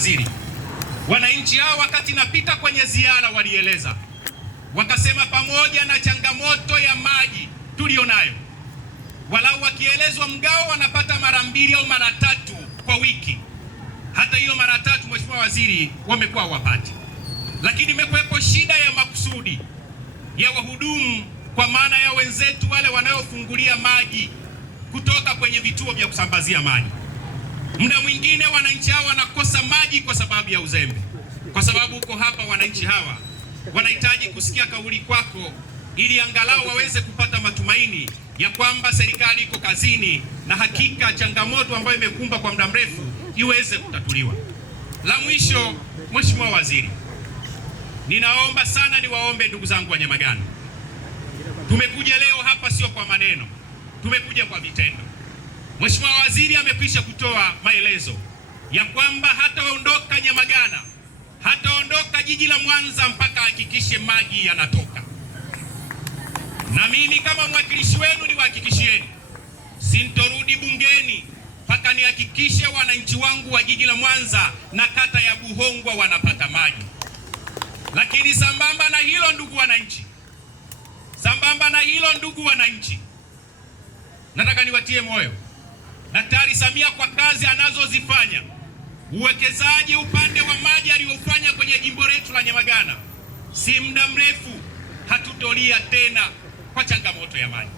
Waziri, wananchi hao wakati napita kwenye ziara walieleza, wakasema pamoja na changamoto ya maji tulionayo, walau wakielezwa mgao wanapata mara 2 au mara 3 kwa wiki. Hata hiyo mara 3, Mheshimiwa Waziri, wamekuwa wapati. Lakini imekuwepo shida ya makusudi ya wahudumu, kwa maana ya wenzetu wale wanaofungulia maji kutoka kwenye vituo vya kusambazia maji. Muda mwingine wananchi hawa wanakosa maji kwa sababu ya uzembe. Kwa sababu uko hapa, wananchi hawa wanahitaji kusikia kauli kwako, ili angalau waweze kupata matumaini ya kwamba serikali iko kazini na hakika changamoto ambayo imekumba kwa muda mrefu iweze kutatuliwa. La mwisho, Mheshimiwa Waziri, ninaomba sana, niwaombe ndugu zangu wa Nyamagana, tumekuja leo hapa sio kwa maneno, tumekuja kwa vitendo. Mheshimiwa Waziri amekwisha kutoa maelezo ya kwamba hataondoka Nyamagana, hataondoka jiji la Mwanza mpaka hakikishe maji yanatoka. Na mimi kama mwakilishi wenu niwahakikishieni, sintorudi bungeni mpaka nihakikishe wananchi wangu wa jiji la Mwanza na kata ya Buhongwa wanapata maji. Lakini sambamba na hilo, ndugu wananchi, nataka niwatie moyo Daktari Samia kwa kazi anazozifanya, uwekezaji upande wa maji aliofanya kwenye jimbo letu la Nyamagana. Si muda mrefu hatutolia tena kwa changamoto ya maji.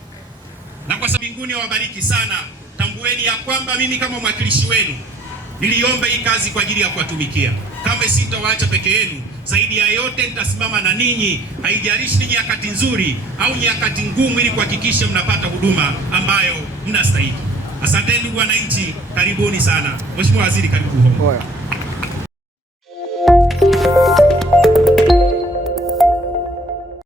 Na kwa sababu mbinguni wabariki sana, tambueni ya kwamba mimi kama mwakilishi wenu niliomba hii kazi kwa ajili ya kuwatumikia. Kama sitawaacha peke yenu, zaidi ya yote nitasimama na ninyi, haijalishi ni nyakati nzuri au nyakati ngumu, ili kuhakikisha mnapata huduma ambayo mnastahili. Asante ndugu wananchi, karibuni sana. Mheshimiwa Waziri, karibu.